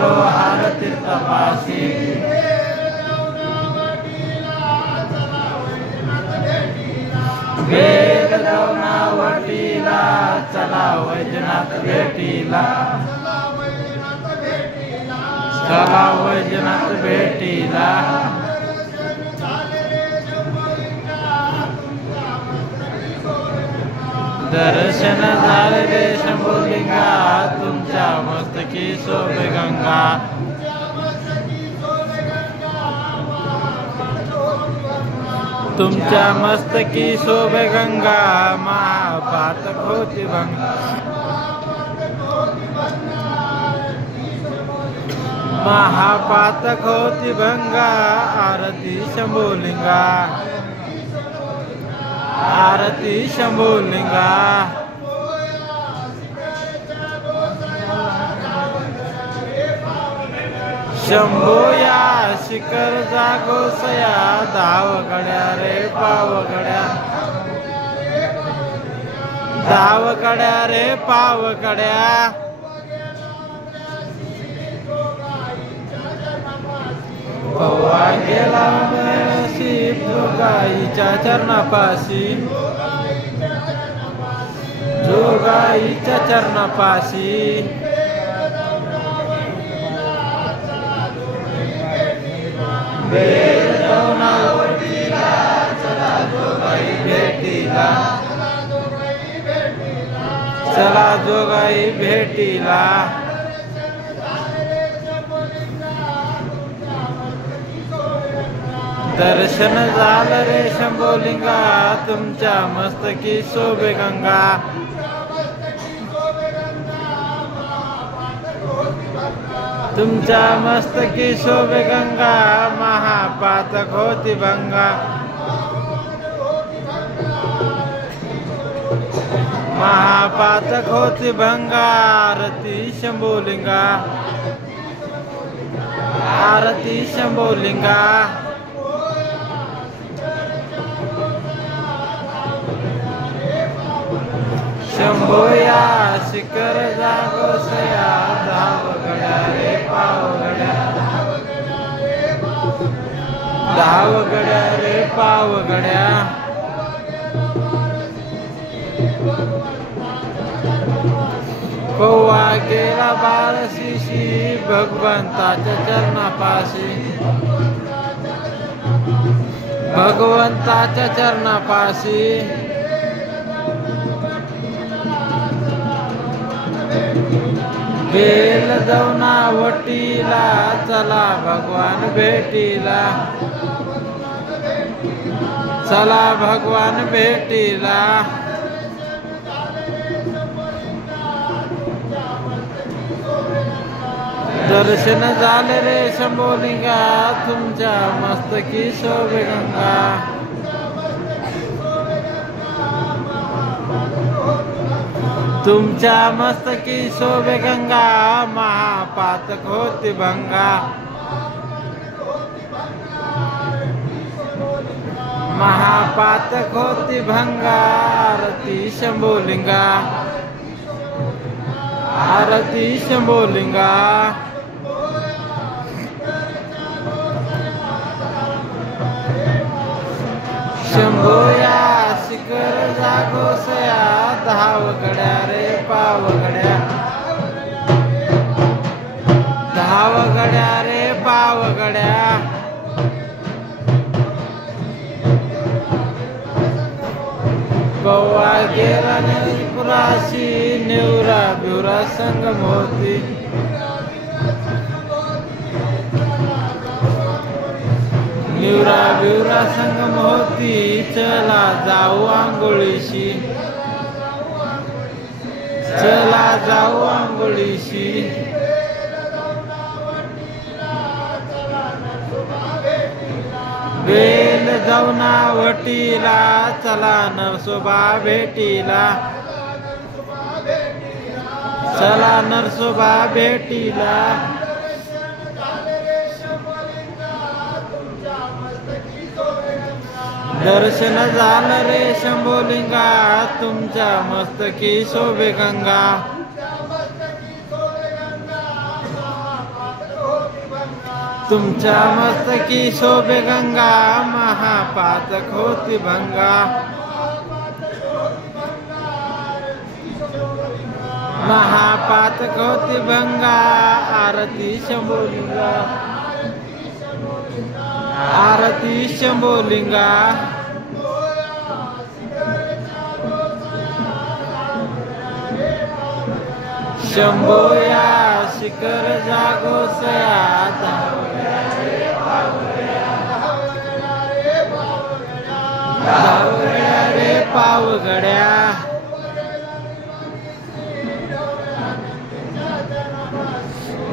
सरोहार तीर्थपाशी वेग दवनावटीला चला वैजनाथ भेटीला चला वैजनाथ भेटीला दर्शन झाले रे शंभुलिंगा तुमच्या मस्तकी शोभे गंगा तुमच्या मस्तकी शोभे गंगा महापातक होती भंगा महापातक होती भंगा आरती शंभुलिंगा आरती शंभुलिंगा शंभूया शिखर जागोसया धावगड्या रे पावगड्या धावगड्या रे पावगड्या पवा गेला मशी जोगाईच्या चरणापाशी जोगाईच्या चरणापाशी चला जोगाई भेटीला चला जोगाई भेटीला दर्शन झालं रे शंभुलिंगा तुमच्या मस्तकी शोभे गंगा तुमच्या मस्तकी शोभे गंगा महापातक होती भंगा महापातक होती भंगा आरती शंभुलिंगा आरती शंभुलिंगा शंभूया शिखर जागोसया धावगड्या रे पावगड्या धावगड्या रे पावगड्या पवा गेला बारशीशी भगवंताच्या चरणापाशी भगवंताच्या चरणापाशी बेल दवनावटीला चला भगवान भेटीला चला भगवान भेटीला दर्शन झाले रे शंभुलिंगा तुमच्या मस्तकी शोभे गंगा तुमच्या मस्तकी शोभे गंगा महापातक होती भंगा महापातक होती भंगा आरती शंभुलिंगा आरती शंभुलिंगा शंभूया शिखर जागोसया धावगड्या रे पावगड्या धावगड्या रे पावगड्या पवा गेला पुराशी निवरा बिवरा संगम होती निवरा बिवरा संगम होती चला जाऊ आंघोळीशी चला जाऊ आंघोळीशी बेल दवनावटीला चला नरसोबा भेटीला चला नरसोबा भेटीला दर्शन झालं रे शंभुलिंगा तुमच्या मस्तकी शोभे गंगा तुमच्या मस्तकी शोभे गंगा महापातक होती भंगा महापातक होती भंगा आरती शंभोलिंगा आरती शंभोलिंगा शंभोया शिखर जागोसया धावगड्या रे पावगड्या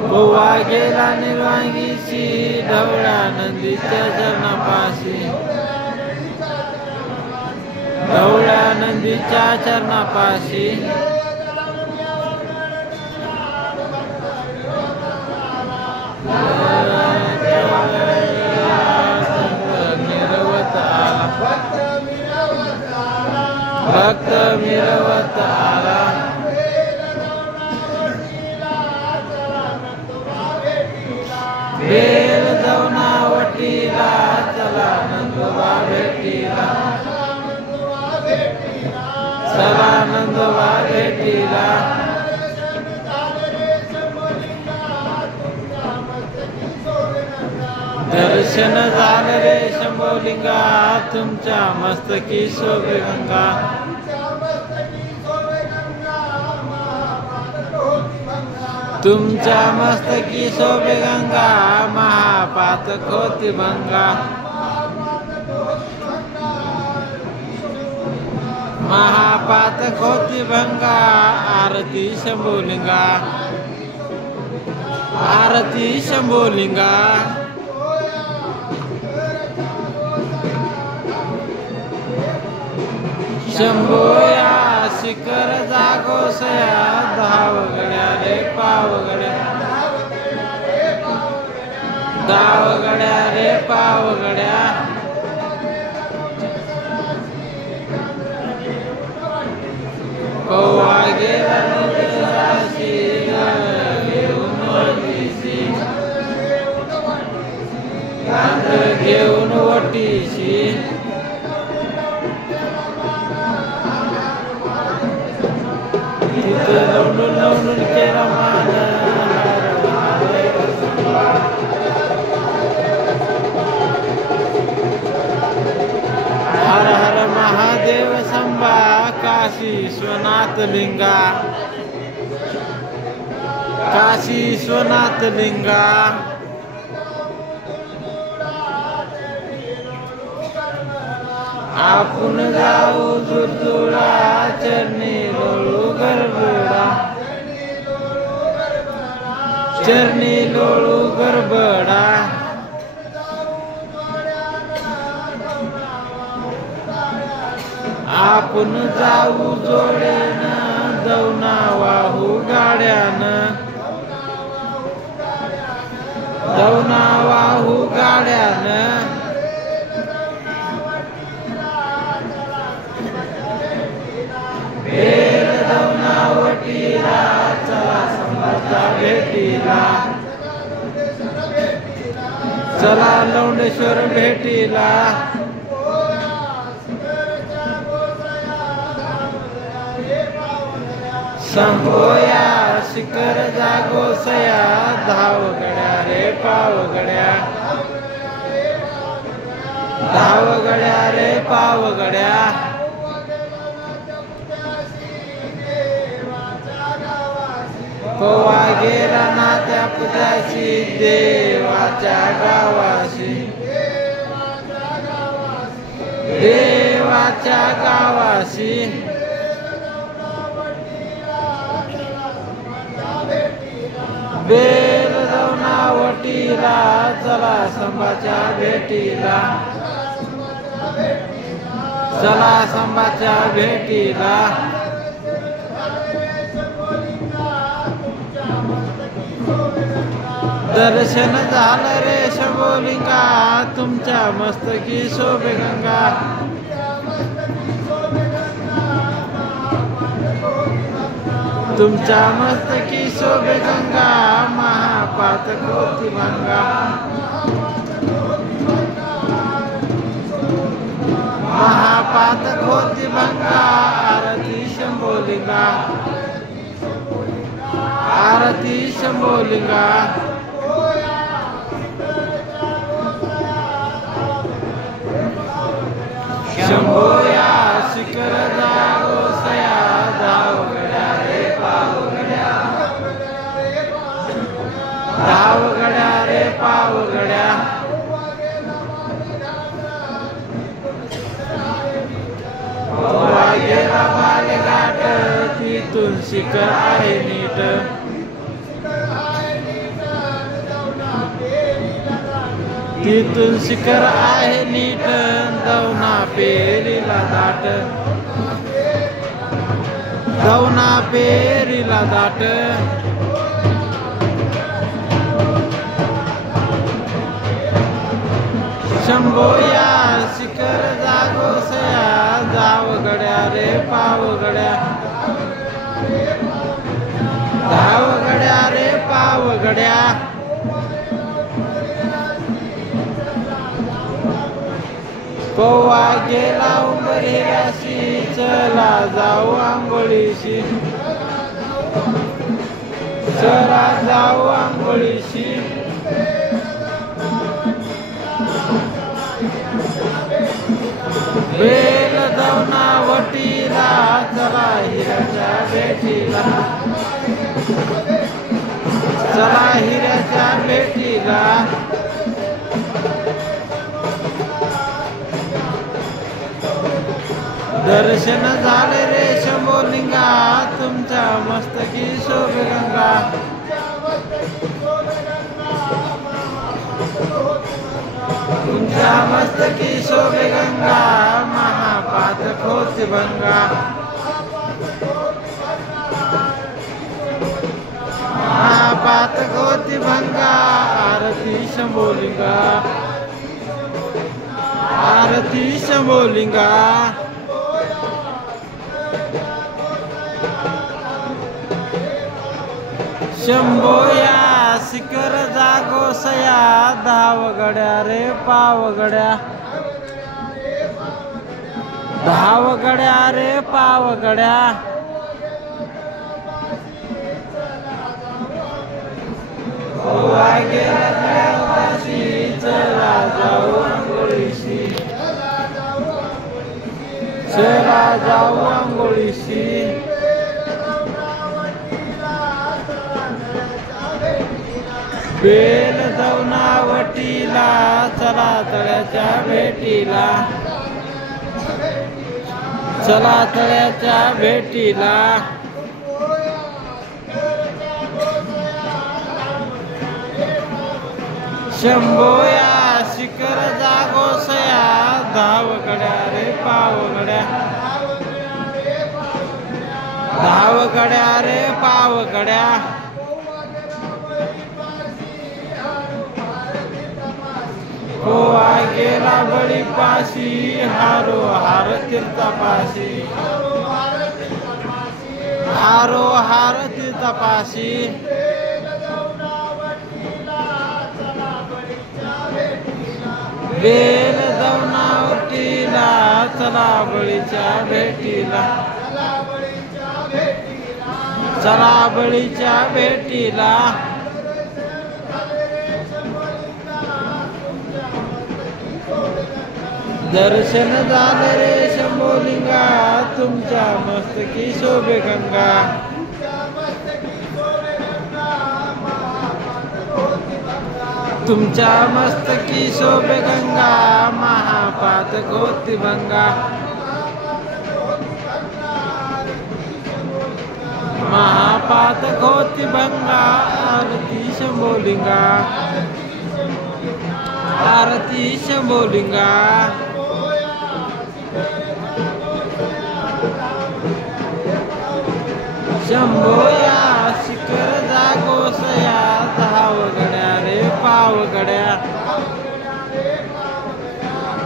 गोवा गेला निर्वांगीशी ढवळ्या नंदीच्या चरणापाशी ढवळ्या नंदीच्या चरणापाशी भक्त मिरवत आला बेल जाऊना वटीला चला नंदोबा भेटीला चला नंदोबा भेटीला दर्शन झालं रे शंभोलिंगा तुमच्या मस्तकी शोभे गंगा तुमच्या मस्तकी शोभे गंगा महापातक होती भंगा महापातक होती भंगा आरती शंभोलिंगा आरती शंभोलिंगा शंभोया शिखर जागोसया धावगड्या रे पावगड्या धावगड्या रे पावगड्या गोवा गेला निर्वांगीशी घेऊन वटीशी घेऊन वटीशी लवडून लवडून केला मान हर हर महादेव संभा काशी विश्वनाथ लिंगा काशी विश्वनाथ लिंगा आपण जाऊ जुरजुरा चरणी लोळू गरबडा चरणी लोळू गरबडा आपण जाऊ जोड्यानं दौना वाहू गाड्यानं दौना वाहू गाड्यानं बेल दौना वटीला चला संभाचा भेटीला चला लवंडेश्वर भेटीला शंभोया शिखर जागोसया धावगड्या रे पावगड्या धावगड्या रे पावगड्या गोवा गेला नात्या पुताशी देवाच्या गावाशी देवाच्या गावाशी बेल जाऊना वटीला चला संभाच्या भेटीला चला संभाच्या भेटीला दर्शन झालं रे शंभोलिंगा तुमच्या मस्तकी शोभे गंगा तुमच्या मस्तकी शोभे गंगा महा महापातक होती भंगा महापातक होती भंगा आरती शंभोलिंगा आरती शंभोलिंगा शंभोया शिखर जागोसया धावगड्या रे पावगड्या धावगड्या रे पावगड्या गेला बालगाट तिथून शिखर आहे नीट तिथून शिखर आहे नीट दवना पेरीला दाट दवना पेरीला दाट शंभोया शिखर जागोसया धावगड्या रे पावगड्या धावगड्या रे पावगड्या पोवा गेला उंबऱ्याशी चला जाऊ आंघोळीशी चला जाऊ आंघोळीशी बेल दवनावटीला चला हिऱ्याच्या भेटीला चला हिऱ्याच्या भेटीला दर्शन झाले रे शंभोलिंगा तुमच्या मस्तकी शोभे गंगा तुमच्या मस्तकी शोभे गंगा महापातक होती भंगा महापातक होती भंगा आरती शंभोलिंगा आरती शंभोलिंगा शंभोया शिखर जागोसया धावगड्या रे पावगड्या धावगड्या रे पावगड्या चला जाऊ आंघोळीशी चला जाऊ आंघोळीशी बेल दवनावटीला चला तळ्याच्या भेटीला चला तळ्याच्या भेटीला शंभोया शिखर जागोसया धावगड्या रे पावगड्या धावगड्या रे पावगड्या पोवा गेला बळीपाशी हारो हार तीर्थापाशी हारो हार तीर्थापाशी बेल दवनावटीला चला बळीच्या भेटीला चला बळीच्या भेटीला दर्शन झाले रे शंभोलिंगा तुमच्या मस्तकी शोभे गंगा तुमच्या मस्तकी शोभे गंगा महापातक होती भंगा महापातक होती भंगा आरती शंभोलिंगा आरती शंभोलिंगा शंभोया शिखर जागोसया धावगड्या रे पावगड्या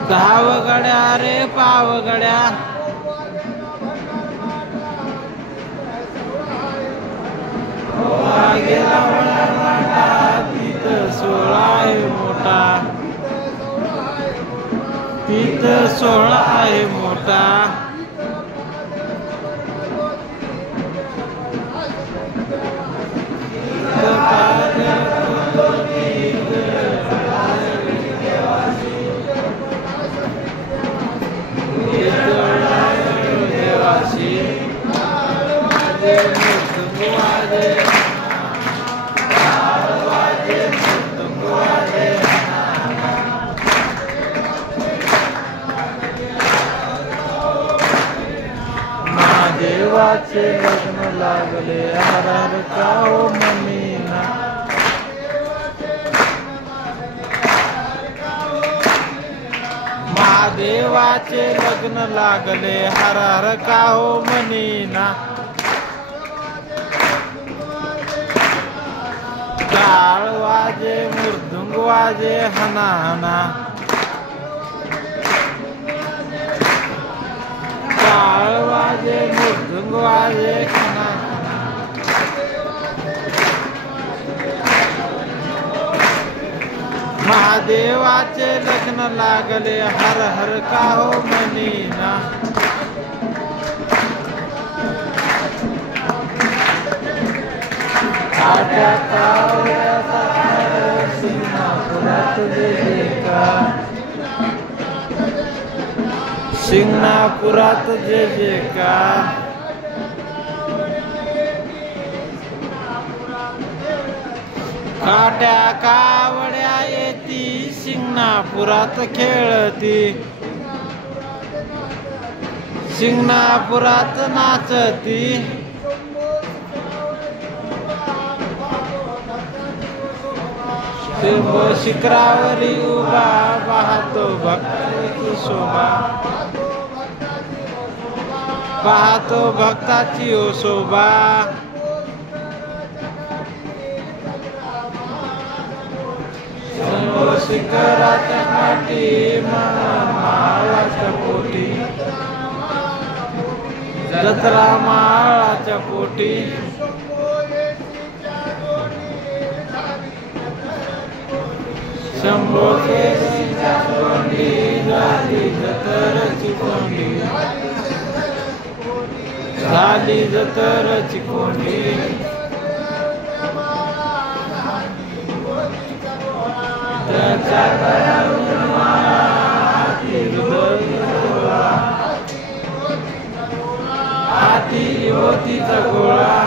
धावगड्या रे पावगड्या गेला इथं सोहळा आहे मोठा, देवाचे लग्न लागले हर हर का हो मनीना, महादेवाचे लग्न लागले हर हर का हो मनीना, टाळ वाजे मृदुंग वाजे हना हना, टाळ वाजे मृदुंग वाजे हना हना, महादेवाचे लग्न लागले हर हर का हो मनीना, आट्या कावळ्याचा सिंगणापुरात जे का, सिंगणापुरात जे का, काट्या कावड्या येती सिंगणापुरात खेळती, सिंगणापुरात नाचती, शिखरावरी उभा पाहतो भक्ताची शोभा, पाहतो भक्ताची ओ शोभा, शिखराच्या काठी माळाच्या पोटी, जत्रा माळाच्या पोटी, शंभो केसीच्या कोंडी झाली जतरची कोंडी, झाली जतरची कोंडी, त्याच्या गळ्यावरून हाती हृदय गोळा, हाती युवतीचा गोळा,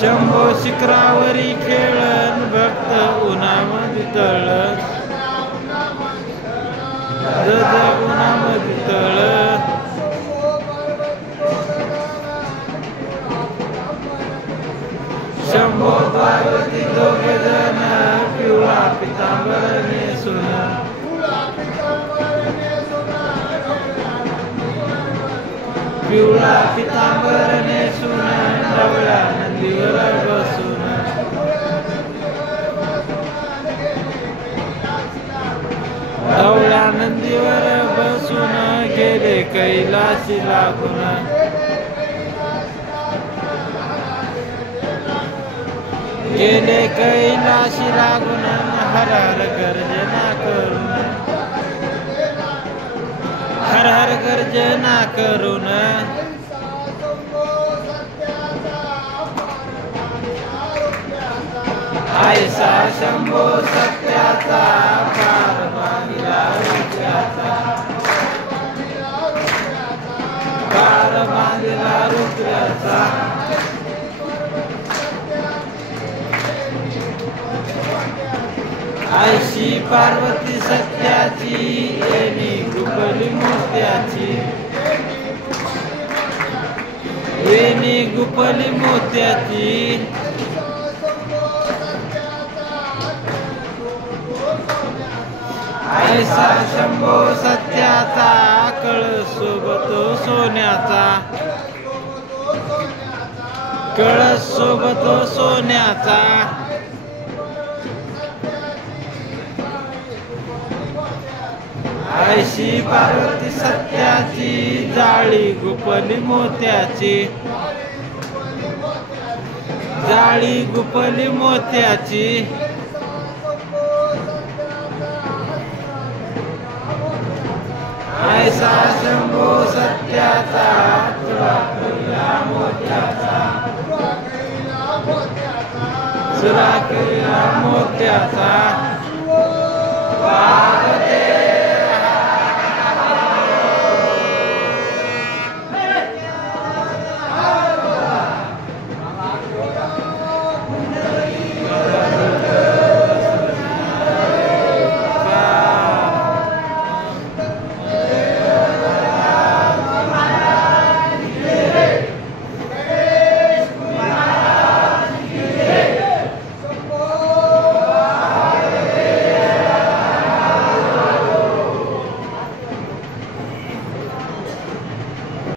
शंभो शिखरावरी खेळन भक्त उन्हामध्ये तळण, जज उन्हामध्ये तळण, शंभो पार्वती दोघे जण पिवळा पितांबर नेसून, पिवळा पितांबर नेसून ढवळ्या नंदीवर बसून, ढवळ्या नंदीवर बसून गेले कैलाशी लागून, गेले कैलाशी लागून हर हर गर्जना करून, हर हर गर्जना करून, ऐसा शंभो सत्याचा पार मागिला रुद्राचा, पार मागिला रुद्राचा, ऐशी पार्वती सत्याची येणी गुपली मोत्याची, येणी गुपली मोत्याची, ऐसा शंभो सत्याचा कळस सोबत सोन्याचा, कळस सोबत सोन्याचा, ऐशी पार्वती सत्याची जाळी गुपली मोत्याची, जाळी गुपली मोत्याची, ऐसा शंभो सत्याचा तुला करिला मोत्याचा तुला करिला मोत्याचा वागते